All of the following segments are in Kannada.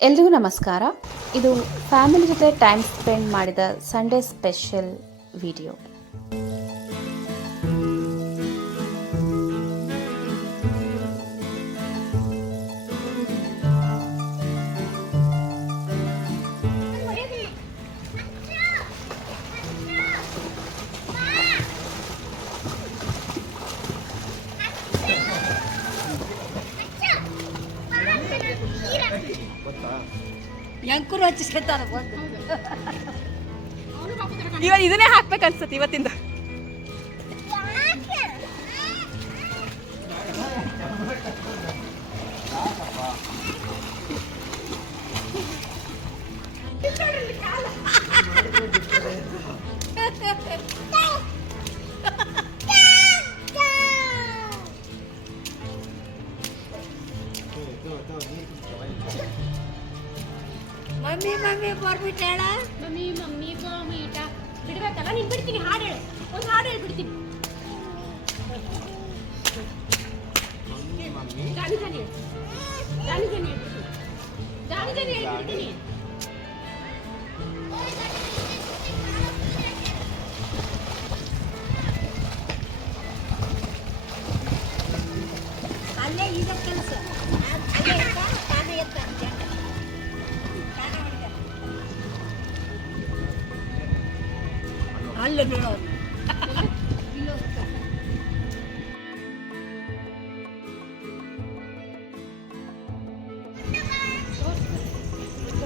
ಎಲ್ರಿಗೂ ನಮಸ್ಕಾರ. ಇದು ಫ್ಯಾಮಿಲಿ ಜೊತೆ ಟೈಮ್ ಸ್ಪೆಂಡ್ ಮಾಡಿದ ಸಂಡೇ ಸ್ಪೆಷಲ್ ವಿಡಿಯೋ. ಯಂಕೂರು ಹಚ್ಚಿಸ್ಕೊತಾರ ಇವಾಗ ಇದನ್ನೇ ಹಾಕ್ಬೇಕನ್ಸತ್ತೆ ಇವತ್ತಿಂದ. ಮಮ್ಮಿ ಮಮ್ಮಿ ಬರ್ಬಿಟ್ಟಾಳ. ಮಮ್ಮಿ ಮಮ್ಮಿ ಬರ್ಬಿಟ್ಟ ಬಿಡ್ಬೇಕಲ್ಲ. ನೀನು ಬಿಡ್ತೀನಿ, ಹಾಡು ಹೇಳು, ಒಂದು ಹಾಡು ಹೇಳ್ಬಿಡ್ತೀನಿ. ಜಾನಿ ಜಾನಿ ಜಾನಿ ಜಾನಿ ಹೇಳ್ಬಿಡ್ತೀನಿ, ಜಾನಿ ಜಾನಿ ಹೇಳ್ಬಿಡ್ತೀನಿ. ಅಲ್ಲೇ ಈಗ ಕೆಲಸ ಅಲ್ಲೇ ನೋಡೋದು.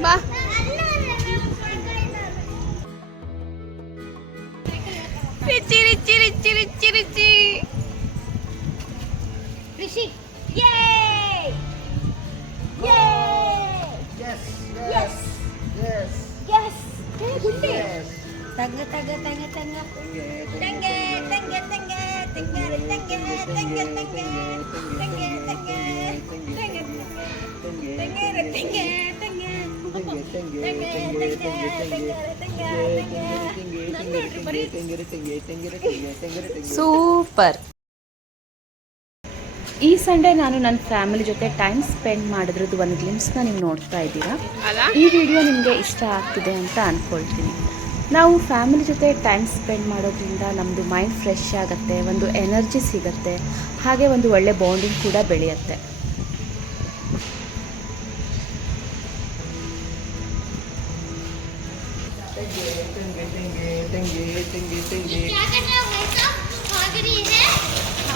ಬಾ Richie Richie Richie Richie Richie Rishi ಯೇ ಯೇ ಯಸ್ ಯಸ್ ಗುಂಡಿ ತಂಗ ತಂಗ ತಂಗ ತಂಗ ತಂಗೆ ತಂಗೆ ತಂಗೆ ತಂಗೆ ತಂಗೆ ತಂಗೆ ತಂಗೆ ತಂಗೆ ಸೂಪರ್. ಈ ಸಂಡೇ ನಾನು ನನ್ನ ಫ್ಯಾಮಿಲಿ ಜೊತೆ ಟೈಮ್ ಸ್ಪೆಂಡ್ ಮಾಡಿದ್ರದ್ದು ಒಂದು ಗ್ಲಿಮ್ಸ್ನ ನೀವು ನೋಡ್ತಾ ಇದ್ದೀರಾ. ಈ ವಿಡಿಯೋ ನಿಮಗೆ ಇಷ್ಟ ಆಗ್ತಿದೆ ಅಂತ ಅಂದ್ಕೊಳ್ತೀನಿ. ನಾವು ಫ್ಯಾಮಿಲಿ ಜೊತೆ ಟೈಮ್ ಸ್ಪೆಂಡ್ ಮಾಡೋದ್ರಿಂದ ನಮ್ಮದು ಮೈಂಡ್ ಫ್ರೆಶ್ ಆಗುತ್ತೆ, ಒಂದು ಎನರ್ಜಿ ಸಿಗುತ್ತೆ, ಹಾಗೆ ಒಂದು ಒಳ್ಳೆ ಬಾಂಡಿಂಗ್ ಕೂಡ ಬೆಳೆಯುತ್ತೆ.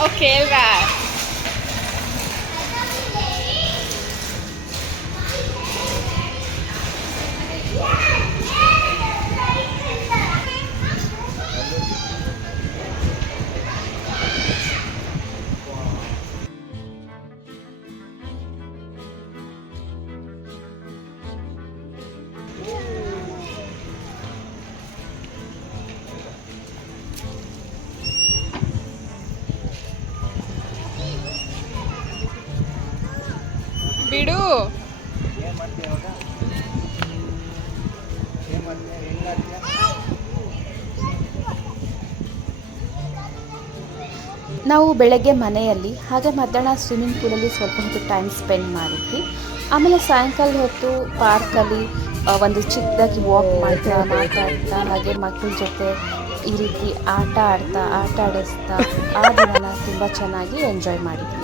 ಓಕೆ ಬಿಡು. ನಾವು ಬೆಳಗ್ಗೆ ಮನೆಯಲ್ಲಿ ಹಾಗೆ ಮಧ್ಯಾಹ್ನ ಸ್ವಿಮ್ಮಿಂಗ್ ಪೂಲಲ್ಲಿ ಸ್ವಲ್ಪ ಹೊತ್ತು ಟೈಮ್ ಸ್ಪೆಂಡ್ ಮಾಡಿದ್ವಿ. ಆಮೇಲೆ ಸಾಯಂಕಾಲ ಹೊತ್ತು ಪಾರ್ಕಲ್ಲಿ ಒಂದು ಚಿಕ್ಕದಾಗಿ ವಾಕ್ ಮಾಡ್ತಾ ಮಾತಾಡ್ತಾ ಹಾಗೆ ಮಕ್ಕಳ ಜೊತೆ ಈ ರೀತಿ ಆಟ ಆಡಿಸ್ತಾ ಆ ದಿನನ ತುಂಬ ಚೆನ್ನಾಗಿ ಎಂಜಾಯ್ ಮಾಡಿದ್ವಿ.